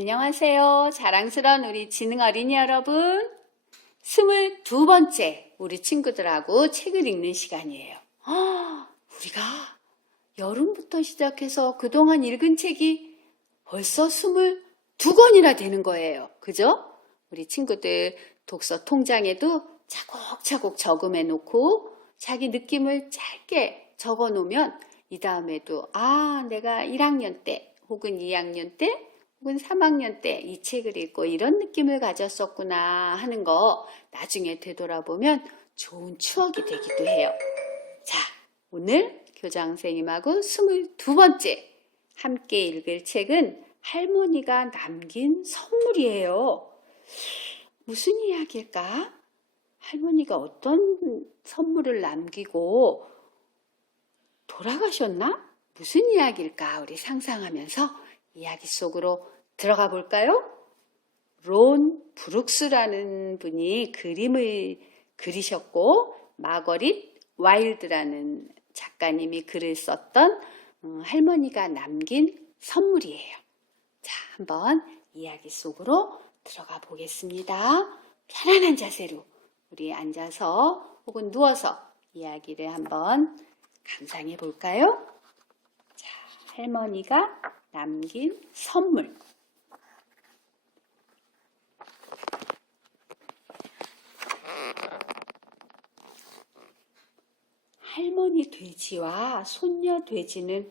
안녕하세요. 자랑스러운 우리 지능 어린이 여러분. 22번째 우리 친구들하고 책을 읽는 시간이에요. 우리가 여름부터 시작해서 그동안 읽은 책이 벌써 22권이나 되는 거예요. 그죠? 우리 친구들 독서 통장에도 차곡차곡 적음해 놓고 자기 느낌을 짧게 적어 놓으면 이 다음에도 내가 1학년 때 혹은 2학년 때 혹은 3학년 때 이 책을 읽고 이런 느낌을 가졌었구나 하는 거 나중에 되돌아보면 좋은 추억이 되기도 해요. 자, 오늘 교장 선생님하고 22번째 함께 읽을 책은 할머니가 남긴 선물이에요. 무슨 이야기일까? 할머니가 어떤 선물을 남기고 돌아가셨나? 무슨 이야기일까? 우리 상상하면서 이야기 속으로 들어가 볼까요? 론 브룩스라는 분이 그림을 그리셨고 마거릿 와일드라는 작가님이 글을 썼던 할머니가 남긴 선물이에요. 자, 한번 이야기 속으로 들어가 보겠습니다. 편안한 자세로 우리 앉아서 혹은 누워서 이야기를 한번 감상해 볼까요? 자, 할머니가 남긴 선물. 할머니 돼지와 손녀 돼지는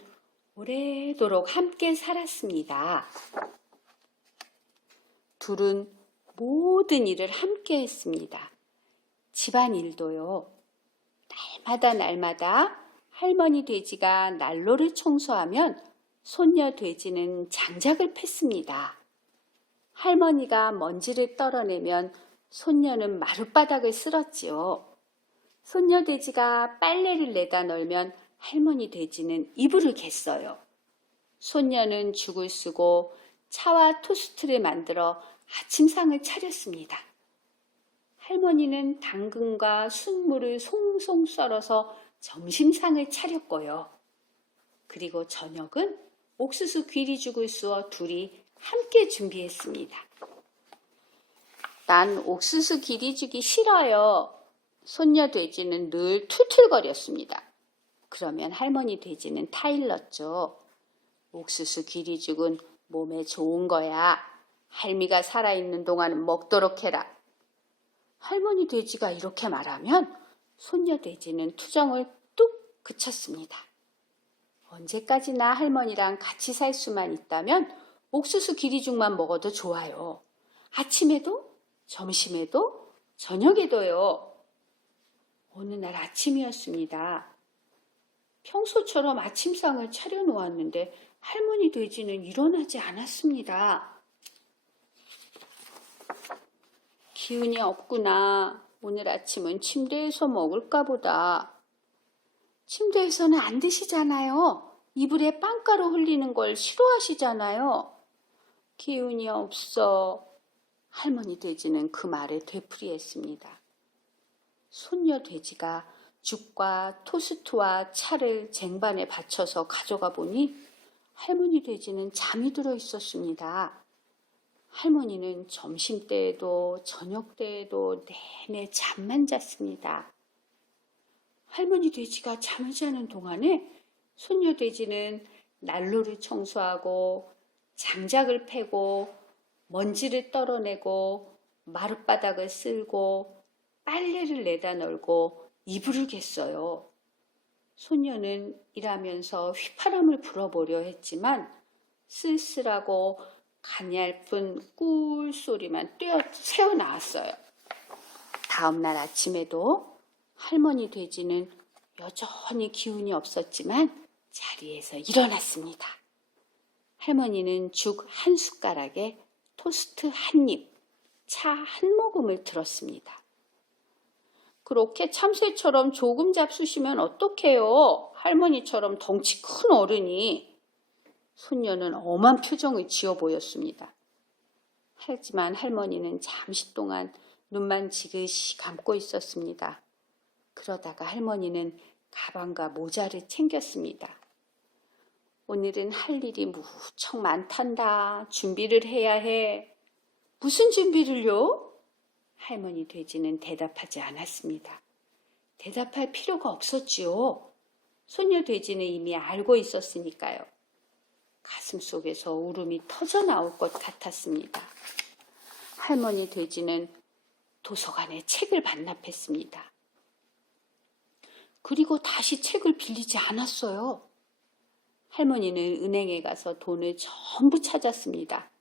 오래도록 함께 살았습니다. 둘은 모든 일을 함께 했습니다. 집안일도요. 날마다 할머니 돼지가 난로를 청소하면 손녀 돼지는 장작을 팼습니다. 할머니가 먼지를 떨어내면 손녀는 마룻바닥을 쓸었지요. 손녀 돼지가 빨래를 내다 널면 할머니 돼지는 이불을 갰어요. 손녀는 죽을 쓰고 차와 토스트를 만들어 아침상을 차렸습니다. 할머니는 당근과 순무를 송송 썰어서 점심상을 차렸고요. 그리고 저녁은 옥수수 귀리죽을 쑤어 둘이 함께 준비했습니다. 난 옥수수 귀리죽이 싫어요. 손녀 돼지는 늘 툴툴거렸습니다. 그러면 할머니 돼지는 타일렀죠. 옥수수 귀리죽은 몸에 좋은 거야. 할미가 살아있는 동안은 먹도록 해라. 할머니 돼지가 이렇게 말하면 손녀 돼지는 투정을 뚝 그쳤습니다. 언제까지나 할머니랑 같이 살 수만 있다면 옥수수 귀리죽만 먹어도 좋아요. 아침에도, 점심에도, 저녁에도요. 어느 날 아침이었습니다. 평소처럼 아침상을 차려놓았는데 할머니 돼지는 일어나지 않았습니다. 기운이 없구나. 오늘 아침은 침대에서 먹을까 보다. 침대에서는 안 드시잖아요. 이불에 빵가루 흘리는 걸 싫어하시잖아요. 기운이 없어. 할머니 돼지는 그 말에 되풀이했습니다. 손녀 돼지가 죽과 토스트와 차를 쟁반에 받쳐서 가져가 보니 할머니 돼지는 잠이 들어 있었습니다. 할머니는 점심때에도 저녁때에도 내내 잠만 잤습니다. 할머니 돼지가 잠을 자는 동안에 손녀 돼지는 난로를 청소하고 장작을 패고 먼지를 떨어내고 마룻바닥을 쓸고 빨래를 내다 널고 이불을 갰어요. 손녀는 일하면서 휘파람을 불어보려 했지만 쓸쓸하고 가냘픈 꿀 소리만 새어 나왔어요. 다음날 아침에도 할머니 돼지는 여전히 기운이 없었지만 자리에서 일어났습니다. 할머니는 죽 한 숟가락에 토스트 한 입, 차 한 모금을 들었습니다. 그렇게 참새처럼 조금 잡수시면 어떡해요? 할머니처럼 덩치 큰 어른이. 손녀는 엄한 표정을 지어 보였습니다. 하지만 할머니는 잠시 동안 눈만 지그시 감고 있었습니다. 그러다가 할머니는 가방과 모자를 챙겼습니다. 오늘은 할 일이 무척 많단다. 준비를 해야 해. 무슨 준비를요? 할머니 돼지는 대답하지 않았습니다. 대답할 필요가 없었지요. 소녀 돼지는 이미 알고 있었으니까요. 가슴 속에서 울음이 터져 나올 것 같았습니다. 할머니 돼지는 도서관에 책을 반납했습니다. 그리고 다시 책을 빌리지 않았어요. 할머니는 은행에 가서 돈을 전부 찾았습니다.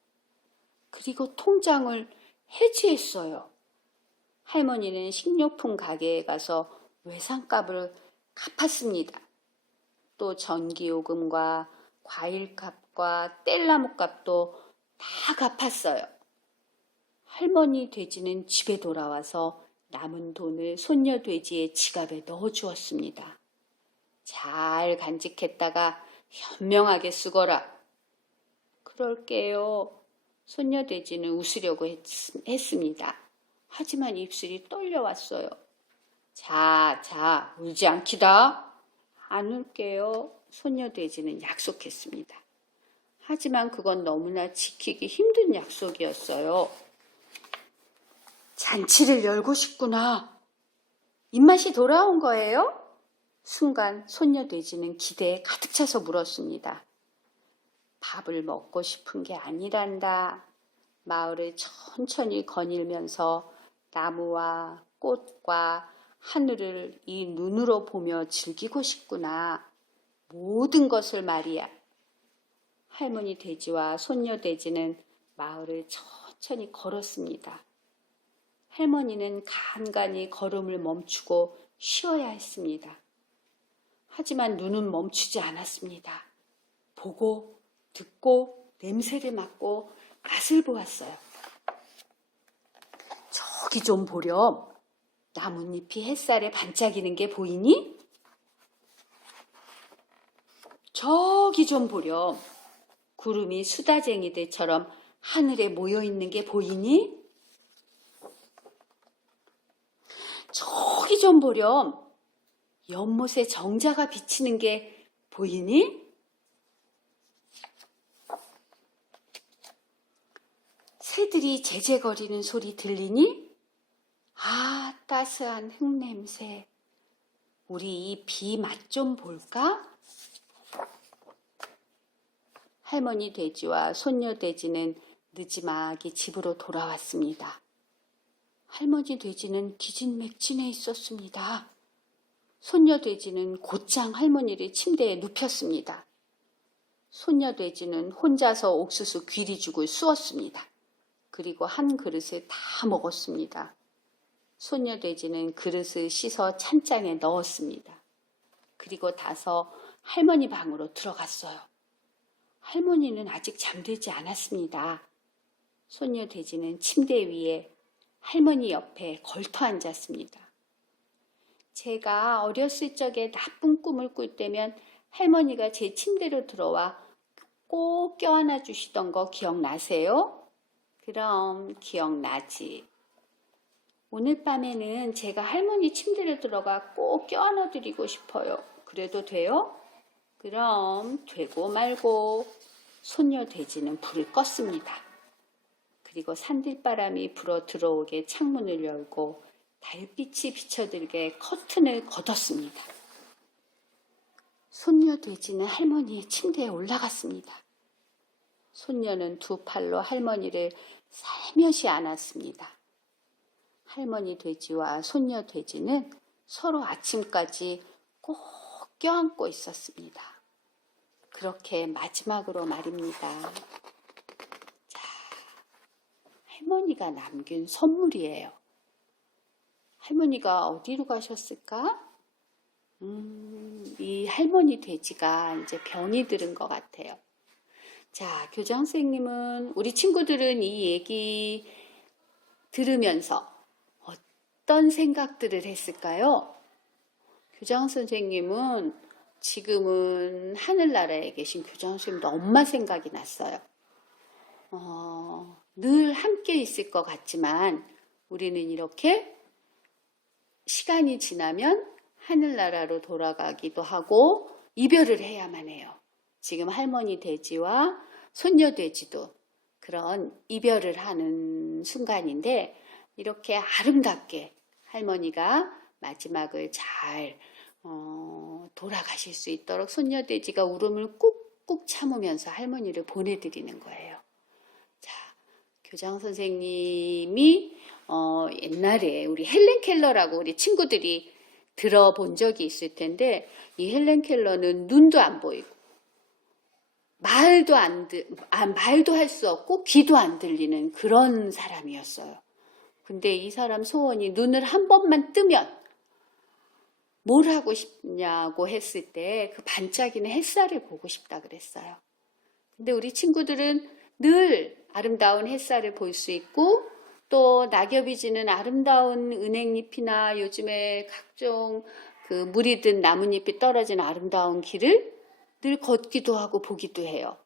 그리고 통장을 해지했어요. 할머니는 식료품 가게에 가서 외상값을 갚았습니다. 또 전기요금과 과일값과 뗄나무 값도 다 갚았어요. 할머니 돼지는 집에 돌아와서 남은 돈을 손녀 돼지의 지갑에 넣어주었습니다. 잘 간직했다가 현명하게 쓰거라. 그럴게요. 손녀 돼지는 웃으려고 했습니다. 하지만 입술이 떨려왔어요. 자, 울지 않기다. 안 울게요. 손녀 돼지는 약속했습니다. 하지만 그건 너무나 지키기 힘든 약속이었어요. 잔치를 열고 싶구나. 입맛이 돌아온 거예요? 순간 손녀 돼지는 기대에 가득 차서 물었습니다. 밥을 먹고 싶은 게 아니란다. 마을을 천천히 거닐면서 나무와 꽃과 하늘을 이 눈으로 보며 즐기고 싶구나. 모든 것을 말이야. 할머니 돼지와 손녀 돼지는 마을을 천천히 걸었습니다. 할머니는 간간히 걸음을 멈추고 쉬어야 했습니다. 하지만 눈은 멈추지 않았습니다. 보고, 듣고, 냄새를 맡고, 맛을 보았어요. 저기 좀 보렴. 나뭇잎이 햇살에 반짝이는 게 보이니? 저기 좀 보렴. 구름이 수다쟁이들처럼 하늘에 모여 있는 게 보이니? 저기 좀 보렴. 연못에 정자가 비치는 게 보이니? 새들이 제제거리는 소리 들리니? 아, 따스한 흙냄새. 우리 이 비 맛 좀 볼까? 할머니 돼지와 손녀 돼지는 느지막이 집으로 돌아왔습니다. 할머니 돼지는 기진맥진해 있었습니다. 손녀 돼지는 곧장 할머니를 침대에 눕혔습니다. 손녀 돼지는 혼자서 옥수수 귀리죽을 쑤었습니다. 그리고 한 그릇을 다 먹었습니다. 손녀 돼지는 그릇을 씻어 찬장에 넣었습니다. 그리고 다서 할머니 방으로 들어갔어요. 할머니는 아직 잠들지 않았습니다. 손녀 돼지는 침대 위에 할머니 옆에 걸터 앉았습니다. 제가 어렸을 적에 나쁜 꿈을 꿀 때면 할머니가 제 침대로 들어와 꼭 껴안아 주시던 거 기억나세요? 그럼 기억나지. 오늘 밤에는 제가 할머니 침대로 들어가 꼭 껴안아 드리고 싶어요. 그래도 돼요? 그럼 되고 말고. 손녀 돼지는 불을 껐습니다. 그리고 산들바람이 불어 들어오게 창문을 열고 달빛이 비쳐들게 커튼을 걷었습니다. 손녀 돼지는 할머니의 침대에 올라갔습니다. 손녀는 두 팔로 할머니를 살며시 안았습니다. 할머니 돼지와 손녀 돼지는 서로 아침까지 꼭 껴안고 있었습니다. 그렇게 마지막으로 말입니다. 자, 할머니가 남긴 선물이에요. 할머니가 어디로 가셨을까? 이 할머니 돼지가 이제 병이 들은 것 같아요. 자, 교장 선생님은 우리 친구들은 이 얘기 들으면서 어떤 생각들을 했을까요? 교장 선생님은 지금은 하늘나라에 계신 교장 선생님도 엄마 생각이 났어요. 늘 함께 있을 것 같지만 우리는 이렇게 시간이 지나면 하늘나라로 돌아가기도 하고 이별을 해야만 해요. 지금 할머니 돼지와 손녀 돼지도 그런 이별을 하는 순간인데 이렇게 아름답게 할머니가 마지막을 잘 돌아가실 수 있도록 손녀 돼지가 울음을 꾹꾹 참으면서 할머니를 보내드리는 거예요. 자, 교장 선생님이 옛날에 우리 헬렌 켈러라고 우리 친구들이 들어본 적이 있을 텐데 이 헬렌 켈러는 눈도 안 보이고 말도 할 수 없고 귀도 안 들리는 그런 사람이었어요. 근데 이 사람 소원이 눈을 한 번만 뜨면 뭘 하고 싶냐고 했을 때 그 반짝이는 햇살을 보고 싶다 그랬어요. 근데 우리 친구들은 늘 아름다운 햇살을 볼 수 있고 또 낙엽이 지는 아름다운 은행잎이나 요즘에 각종 그 물이 든 나뭇잎이 떨어진 아름다운 길을 늘 걷기도 하고 보기도 해요.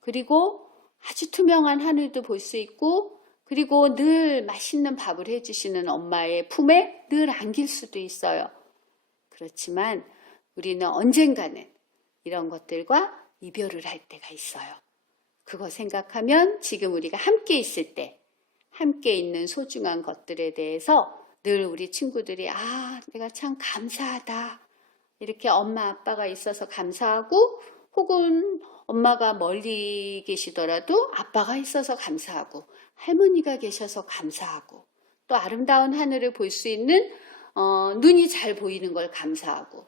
그리고 아주 투명한 하늘도 볼 수 있고 그리고 늘 맛있는 밥을 해주시는 엄마의 품에 늘 안길 수도 있어요. 그렇지만 우리는 언젠가는 이런 것들과 이별을 할 때가 있어요. 그거 생각하면 지금 우리가 함께 있을 때 함께 있는 소중한 것들에 대해서 늘 우리 친구들이 내가 참 감사하다. 이렇게 엄마 아빠가 있어서 감사하고 혹은 엄마가 멀리 계시더라도 아빠가 있어서 감사하고 할머니가 계셔서 감사하고 또 아름다운 하늘을 볼 수 있는 눈이 잘 보이는 걸 감사하고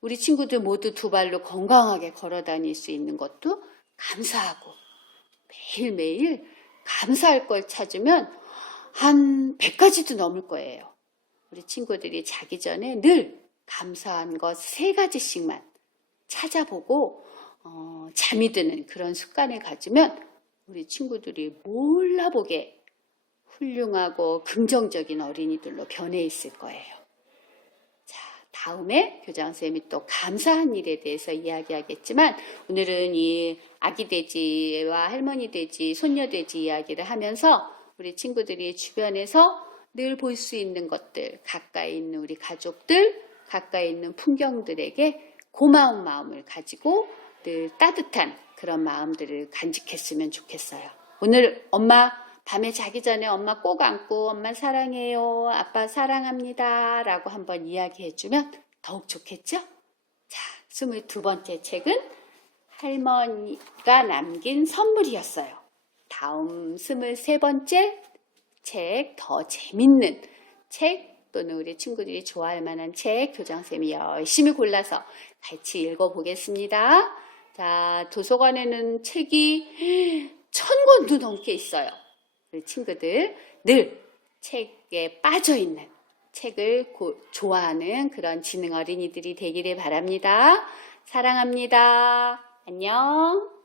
우리 친구들 모두 두 발로 건강하게 걸어 다닐 수 있는 것도 감사하고 매일매일 감사할 걸 찾으면 한 100가지도 넘을 거예요. 우리 친구들이 자기 전에 늘 감사한 것 3가지씩만 찾아보고 잠이 드는 그런 습관을 가지면 우리 친구들이 몰라보게 훌륭하고 긍정적인 어린이들로 변해 있을 거예요. 자, 다음에 교장선생님이 또 감사한 일에 대해서 이야기하겠지만 오늘은 이 아기 돼지와 할머니 돼지, 손녀 돼지 이야기를 하면서 우리 친구들이 주변에서 늘 볼 수 있는 것들, 가까이 있는 우리 가족들, 가까이 있는 풍경들에게 고마운 마음을 가지고 늘 따뜻한 그런 마음들을 간직했으면 좋겠어요. 오늘 엄마 밤에 자기 전에 엄마 꼭 안고 엄마 사랑해요, 아빠 사랑합니다 라고 한번 이야기해주면 더욱 좋겠죠? 자, 22번째 책은 할머니가 남긴 선물이었어요. 다음 23번째 책, 더 재밌는 책 또는 우리 친구들이 좋아할 만한 책 교장선생님이 열심히 골라서 같이 읽어보겠습니다. 자, 도서관에는 책이 1000권도 넘게 있어요. 우리 친구들 늘 책에 빠져있는 책을 좋아하는 그런 지능 어린이들이 되기를 바랍니다. 사랑합니다. 안녕.